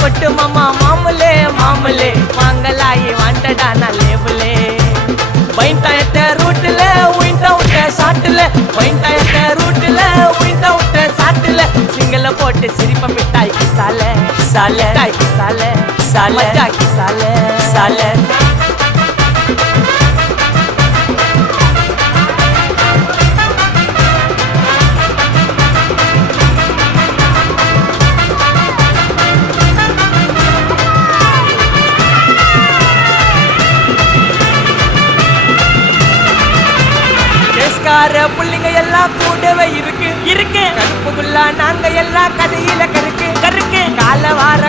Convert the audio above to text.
கொட்டு மாமா மாமூலே மாமூலே வாங்கலாயி வாண்டடா நான் லேபுலே பைண்டாயத்த ரூட்டுல உயிண்டா விட்ட சாட்டுல பைண்டாயத்த ரூட்டுல உயிண்டா விட்ட சாட்டுல சிங்கள போட்டு சிரிப்ப மிட்டாய்க்கு சால சால மிட்டாய்க்கு சால சால மிட்டாய்க்கு சால சால புள்ளிங்க எல்லாம் கூடவே இருக்கு கருப்புக்குள்ள நாங்க எல்லாம் கதையில கருக்கு கால வார